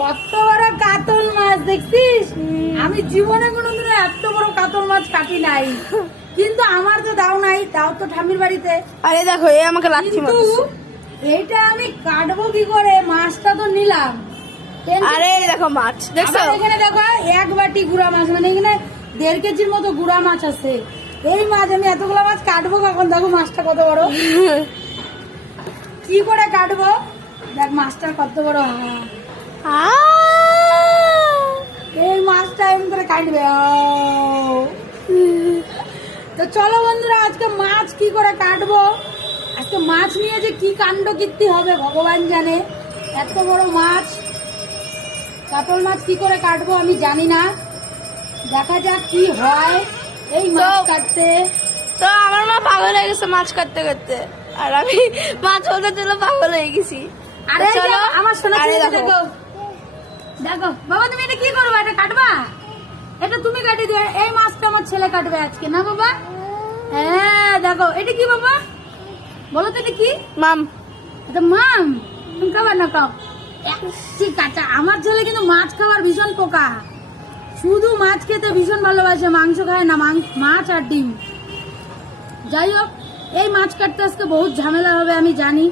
কত বড় কাতল মাছ দেখছিস? আমি জীবনে কোনোদিন এত বড় কাতল মাছ কাটি নাই, কিন্তু আমার তো দাও নাই, দাও তো ঠাম্মির বাড়িতে। আরে দেখো এ আমাকে লাথি কিন্তু মারছে। এইটা আমি কাটবো কি করে? মাছটা তো নিলাম। আরে দেখো মাছ দেখছো? আবার এখানে দেখো এক বাটি গুড়া মাছ, মানে এখানে 1.5 কেজির মতো গুড়া মাছ আছে। এই মাছ আমি এতগুলো মাছ কাটবো কখন? দেখো মাছটা কত বড়, কি করে কাটবো? দেখ মাছটা কত বড়। এই মাছটা এমন করে কাটবে। তো চলো বন্ধুরা, আজকে মাছ কি করে কাটবো, আজকে মাছ নিয়ে যে কি কাণ্ড কীর্তি হবে ভগবান জানে। এত বড় মাছ, কাতল মাছ কি করে কাটবো আমি জানি না, দেখা যাক কি হয় এই মাছ কাটতে। তো আমার মা পাগল হয়ে গেছে মাছ কাটতে কাটতে, আর আমি মাছ বলতে চলো পাগল হয়ে গেছি। আরে চলো আমার সোনা আরে ছেলে, দেখো দেখো দেখো বাবা, তুমি এটা কি করবে? এটা কাটবা? এটা তুমি কাটি দিও। এই মাছটা আমার ছেলে কাটবে আজকে, না বাবা? হ্যাঁ দেখো, এটা কি বাবা বলো তো, এটা কি? মাম এটা মাম। তুমি খাবার না খাও, ঠিক আছে। আমার ছেলে কিন্তু মাছ খাওয়ার ভীষণ পোকা, শুধু মাছ খেতে ভীষণ ভালোবাসে, মাংস খায় না, মাছ আর ডিম। যাই হোক, এই মাছ কাটতে আজকে বহুত ঝামেলা হবে আমি জানি।